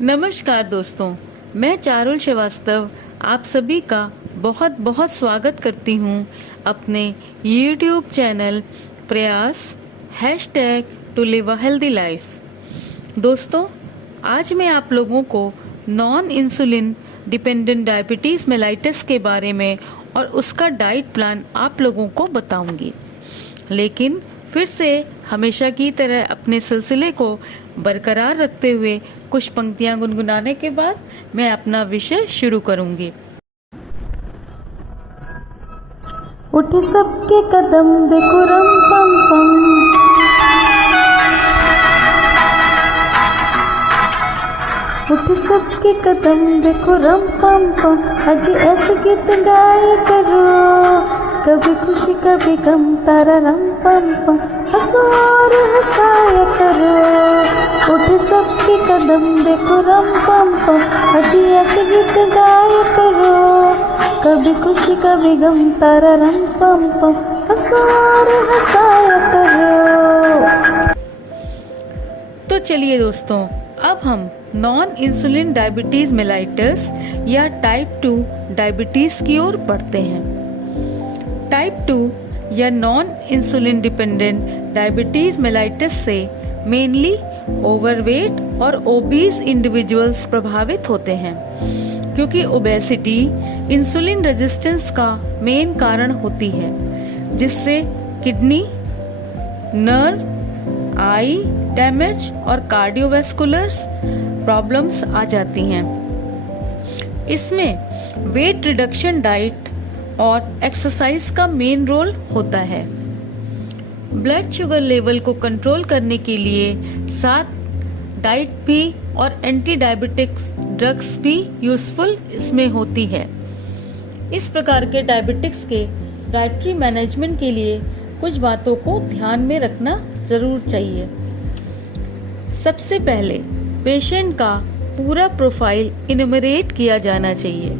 नमस्कार दोस्तों, मैं चारुल श्रीवास्तव आप सभी का बहुत बहुत स्वागत करती हूँ अपने YouTube channel Prayas to live a healthy life. दोस्तों, आज मैं आप लोगों को non insulin dependent diabetes mellitus के बारे में और उसका डाइट प्लान आप लोगों को बताऊंगी। लेकिन फिर से हमेशा की तरह अपने सिलसिले को बरकरार रखते हुए कुछ पंक्तियां गुनगुनाने के बाद मैं अपना विषय शुरू करूंगी। उठे सबके कदम देखो रम पम पम, उठे सबके कदम देखो रम पम पम। अजी ऐसे गीत गाया करो, कभी खुशी कभी गम, तारा रम पम पम। हंसो और हंसाया करो, उठे सबके कदम देखो रम पम पम। अजी ऐसे गीत गाया करो, कभी खुशी कभी गम, तारा रम पम पम। हंसो और हंसाया करो। तो चलिए दोस्तों, अब हम नॉन इंसुलिन डायबिटीज मेलाइटस या टाइप 2 डायबिटीज की ओर बढ़ते हैं। टाइप 2 या non insulin dependent diabetes mellitus से मेनली ओवरवेट और ओबीज इंडिविजुअल्स प्रभावित होते हैं, क्योंकि ओबेसिटी इंसुलिन रेजिस्टेंस का मेन कारण होती है, जिससे किडनी, नर्व, आई डैमेज और कार्डियोवैस्कुलर प्रॉब्लम्स आ जाती हैं। इसमें वेट रिडक्शन डाइट और एक्सरसाइज का मेन रोल होता है। ब्लड शुगर लेवल को कंट्रोल करने के लिए साथ डाइट भी और एंटी डायबिटिक्स ड्रग्स भी यूजफुल इसमें होती है। इस प्रकार के डायबिटिक्स के डाइटरी मैनेजमेंट के लिए कुछ बातों को ध्यान में रखना जरूर चाहिए। सबसे पहले पेशेंट का पूरा प्रोफाइल इनुमरेट किया जाना चाहिए।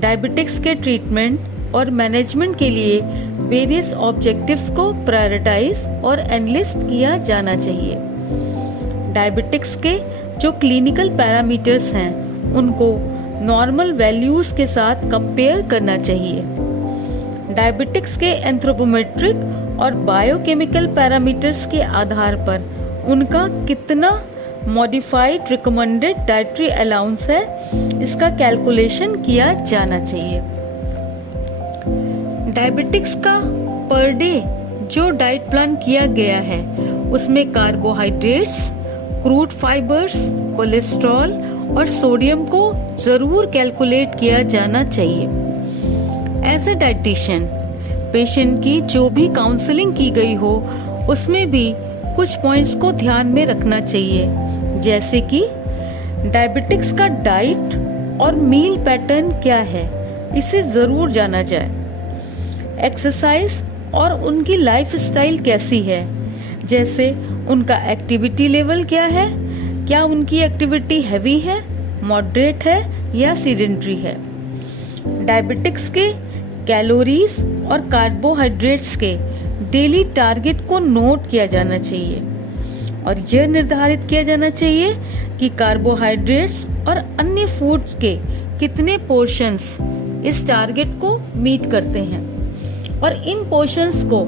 डायबिटिक्स के ट्रीटमेंट और मैनेजमेंट के लिए वेरियस ऑब्जेक्टिव्स को प्रायोरिटाइज और एनलिस्ट किया जाना चाहिए। डायबिटिक्स के जो क्लिनिकल पैरामीटर्स हैं, उनको नॉर्मल वैल्यूज के साथ कंपेयर करना चाहिए। डायबिटिक्स के एंथ्रोपोमेट्रिक और बायोकेमिकल पैरामीटर्स के आधार पर उनका कितना मॉडिफाइड रिकमेंडेड डाइटरी अलाउंस है, इसका कैलकुलेशन किया जाना चाहिए। डायबिटिक्स का पर डे जो डाइट प्लान किया गया है, उसमें कार्बोहाइड्रेट्स, क्रूड फाइबर्स, कोलेस्ट्रॉल और सोडियम को जरूर कैलकुलेट किया जाना चाहिए। एज ए डाइटिशियन, पेशेंट की जो भी काउंसलिंग की गई हो, उसमें भी कुछ पॉइंट्स को ध्यान में रखना चाहिए, जैसे कि डायबिटिक्स का डाइट और मील पैटर्न क्या है, इसे जरूर जाना जाए। एक्सरसाइज और उनकी लाइफस्टाइल कैसी है, जैसे उनका एक्टिविटी लेवल क्या है, क्या उनकी एक्टिविटी हैवी है, मॉडरेट है या सीडेंट्री है। डायबिटिक्स के कैलोरीज और कार्बोहाइड्रेट्स के डेली टारगेट को नोट किया जाना चाहिए और यह निर्धारित किया जाना चाहिए कि कार्बोहाइड्रेट्स और अन्य फूड्स के कितने पोर्शंस इस टारगेट को मीट करते हैं, और इन पोर्शंस को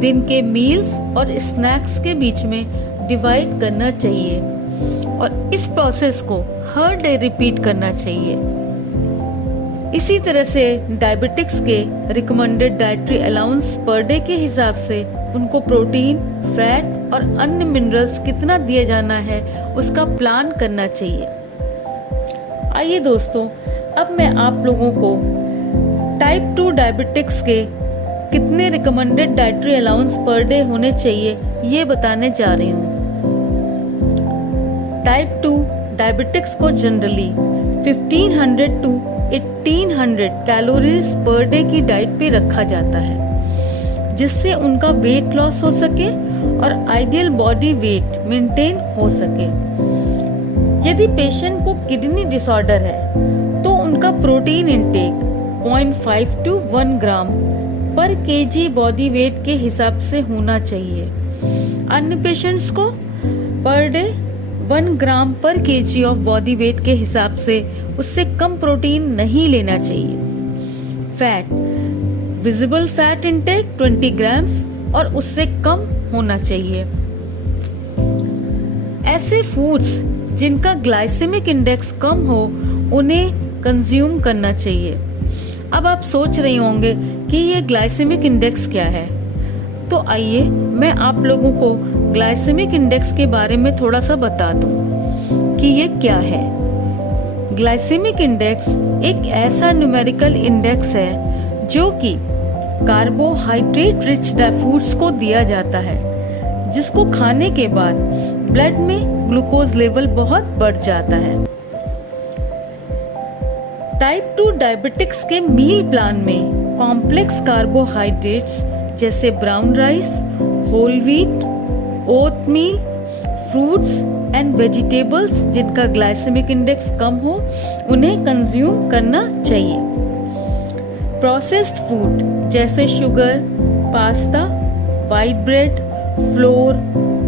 दिन के मील्स और स्नैक्स के बीच में डिवाइड करना चाहिए और इस प्रोसेस को हर डे रिपीट करना चाहिए। इसी तरह से डायबिटिक्स के recommended dietary allowance per day के हिसाब से उनको प्रोटीन, फैट और अन्य मिनरल्स कितना दिया जाना है, उसका प्लान करना चाहिए। आइए दोस्तों, अब मैं आप लोगों को टाइप 2 डायबिटिक्स के कितने recommended dietary allowance per day होने चाहिए, ये बताने जा रही हूँ। टाइप 2 डायबिटिक्स को generally 1500 to 1800 calories per day की डाइट पे रखा जाता है, जिससे उनका वेट लॉस हो सके और आइडियल बॉडी वेट मेंटेन हो सके। यदि पेशेंट को किडनी डिसऑर्डर है, तो उनका प्रोटीन इंटेक 0.5 टू 1 ग्राम पर केजी बॉडी वेट के हिसाब से होना चाहिए। अन्य पेशेंट्स को पर डे 1 ग्राम पर केजी ऑफ बॉडी वेट के हिसाब से उससे कम प्रोटीन नहीं लेना चाहिए। Fat, visible fat intake 20 grams और उससे कम होना चाहिए। ऐसे फूड्स जिनका ग्लाइसेमिक इंडेक्स कम हो उन्हें कंज्यूम करना चाहिए। अब आप सोच रहे होंगे कि ये ग्लाइसेमिक इंडेक्स क्या है, तो आइए मैं आप लोगों को ग्लाइसेमिक इंडेक्स के बारे में थोड़ा सा बता दूं कि ये क्या है। ग्लाइसेमिक इंडेक्स एक ऐसा न्यूमेरिकल इंडेक्स है जो कि कार्बोहाइड्रेट रिच फूड्स को दिया जाता है, जिसको खाने के बाद ब्लड में ग्लूकोज लेवल बहुत बढ़ जाता है। टाइप 2 डायबिटिक्स के मील प्लान में कॉम्प्लेक्स कार्बोहाइड्रेट्स जैसे brown rice, whole wheat, oat meal, fruits and vegetables जिनका ग्लाइसेमिक इंडेक्स कम हो उन्हें कंज्यूम करना चाहिए। प्रोसेस्ड फूड जैसे sugar, pasta, white bread, flour,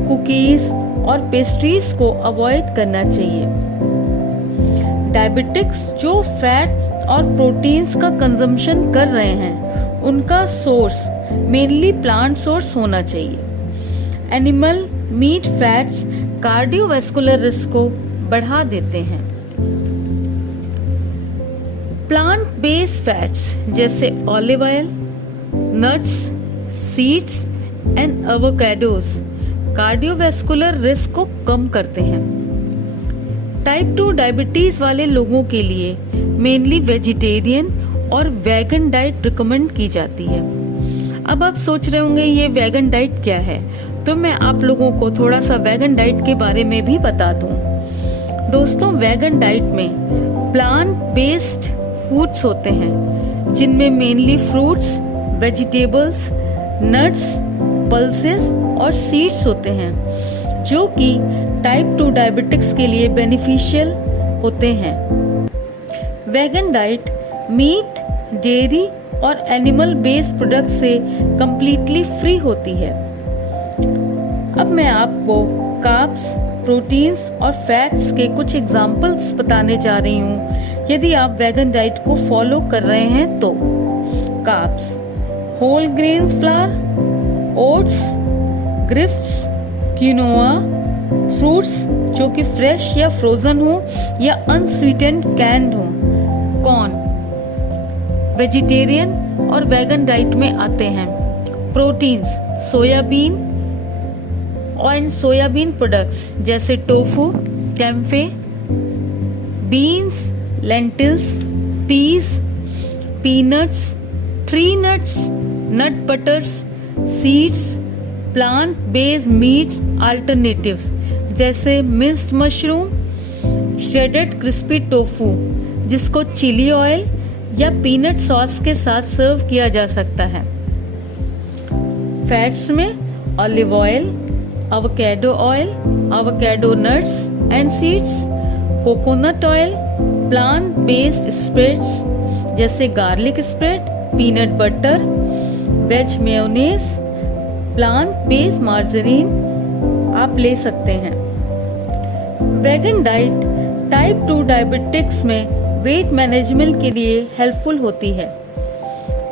cookies और पेस्ट्रीज को अवॉइड करना चाहिए। डायबिटिक्स जो फैट्स और प्रोटीन्स का कंजम्पशन कर रहे हैं उनका सोर्स मेनली प्लांट सोर्स होना चाहिए। Animal meet fats cardiovascular risk को बढ़ा देते हैं। प्लांट बेस्ड फैट्स जैसे olive oil, nuts, seeds and avocados cardiovascular risk को कम करते हैं। टाइप 2 डायबिटीज वाले लोगों के लिए मेनली वेजिटेरियन और वेगन डाइट रिकमेंड की जाती है। अब आप सोच रहे होंगे ये वेगन डाइट क्या है, तो मैं आप लोगों को थोड़ा सा वेगन डाइट के बारे में भी बता दूं। दोस्तों, वेगन डाइट में प्लांट बेस्ड फूड्स होते हैं जिनमें mainly fruits, vegetables, nuts, pulses और सीड्स होते हैं जो कि टाइप 2 डायबिटिक्स के लिए बेनिफिशियल होते हैं। वेगन डाइट मीट, डेयरी और एनिमल बेस्ड प्रोडक्ट से कंप्लीटली फ्री होती है। अब मैं आपको कार्ब्स, प्रोटीन्स और फैट्स के कुछ एग्जाम्पल्स बताने जा रही हूँ यदि आप वेगन डाइट को फॉलो कर रहे हैं तो। Carbs, whole grain flour, oats, grits, quinoa, fruits जो कि फ्रेश या फ्रोजन हो या अनस्वीटेंड कैंड हो, कॉर्न। वेजिटेरियन और वेगन डाइट में आते हैं प्रोटीन्स, सोयाबीन और सोयाबीन प्रोडक्ट्स जैसे tofu, tempeh, beans, lentils, peas, peanuts, tree nuts, nut butters, seeds, plant based meats alternatives जैसे mixed mushroom, shredded crispy tofu जिसको चिली ऑयल या पीनट सॉस के साथ सर्व किया जा सकता है। फैट्स में olive oil, avocado oil, avocado nuts and seeds, coconut oil, plant based spreads जैसे garlic spread, peanut butter, veg mayonnaise, plant based margarine आप ले सकते हैं। वेगन डाइट टाइप 2 डायबिटिक्स में वेट मैनेजमेंट के लिए हेल्पफुल होती है।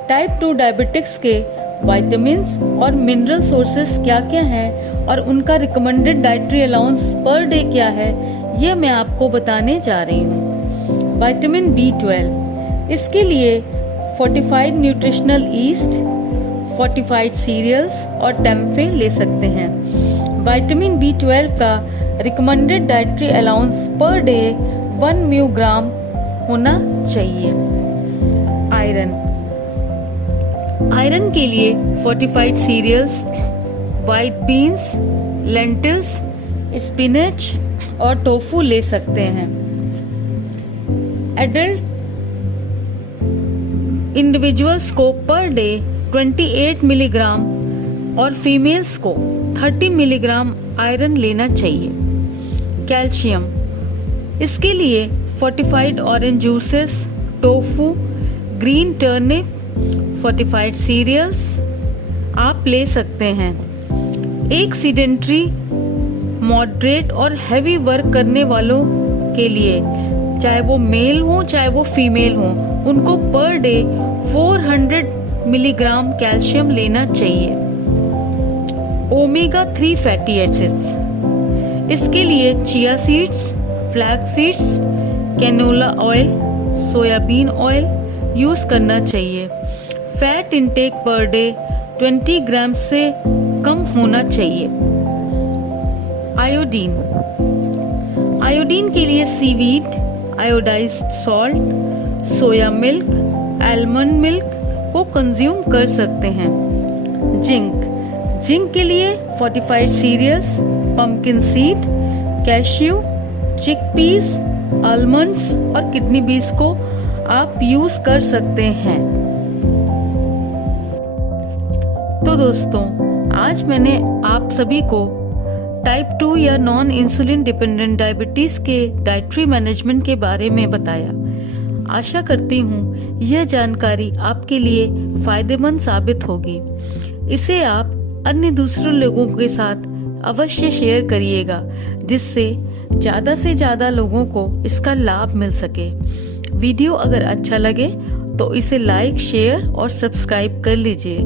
टाइप 2 डायबिटिक्स के विटामिन्स और मिनरल सोर्सेस क्या क्या हैं और उनका recommended dietary allowance per day क्या है, ये मैं आपको बताने जा रही हूँ। विटामिन B12, इसके लिए fortified nutritional yeast, fortified cereals और टेम्फे ले सकते हैं। विटामिन B12 का recommended dietary allowance per day 1 microgram होना चाहिए। आयरन के लिए fortified cereals, white beans, lentils, spinach और टोफू ले सकते हैं। एडल्ट इंडिविजुअल्स को पर डे 28 मिलीग्राम और फीमेल्स को 30 मिलीग्राम आयरन लेना चाहिए। कैल्शियम, इसके लिए fortified orange juices, tofu, green turnip, fortified cereals आप ले सकते हैं। एक सीडेंट्री मॉडरेट और हैवी वर्क करने वालों के लिए, चाहे वो मेल हो चाहे वो फीमेल हो, उनको पर डे 400 मिलीग्राम कैल्शियम लेना चाहिए। ओमेगा 3 फैटी एसिड्स, इसके लिए chia seeds, flax seeds, canola oil, soybean oil use करना चाहिए। Fat intake per day 20 gram से कम होना चाहिए। आयोडीन, आयोडीन के लिए seaweed, iodised salt, soya milk, almond milk को कंज्यूम कर सकते हैं। जिंक, जिंक के लिए fortified cereals, pumpkin seed, cashew, chickpeas, almonds और किडनी बीन्स को आप यूज कर सकते हैं। तो दोस्तों, आज मैंने आप सभी को टाइप 2 या नॉन इंसुलिन डिपेंडेंट डायबिटीज के डाइटरी मैनेजमेंट के बारे में बताया। आशा करती हूँ यह जानकारी आपके लिए फायदेमंद साबित होगी। इसे आप अन्य दूसरे लोगों के साथ अवश्य शेयर करिएगा, जिससे ज़्यादा से ज़्यादा लोगों को इसका लाभ मिल सके। वीडियो अगर अच्छा लगे तो इसे लाइक, शेयर और सब्सक्राइब कर लीजिए।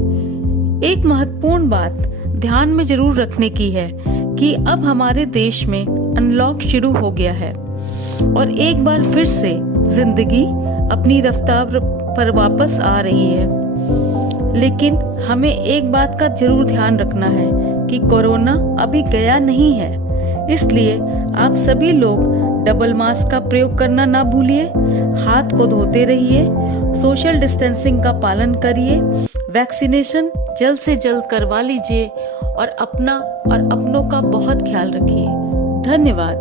एक महत्वपूर्ण बात ध्यान में जरूर रखने की है कि अब हमारे देश में अनलॉक शुरू हो गया है और एक बार फिर से जिंदगी अपनी रफ्तार पर वापस आ रही है। लेकिन हमें एक बात का जरूर ध्यान रखना है कि कोरोना अभी गया नहीं है, इसलिए आप सभी लोग डबल मास्क का प्रयोग करना ना भूलिए, हाथ को धोते रहिए, सोशल डिस्टेंसिंग का पालन करिए, वैक्सीनेशन जल्द से जल्द करवा लीजिए और अपना और अपनों का बहुत ख्याल रखिए। धन्यवाद।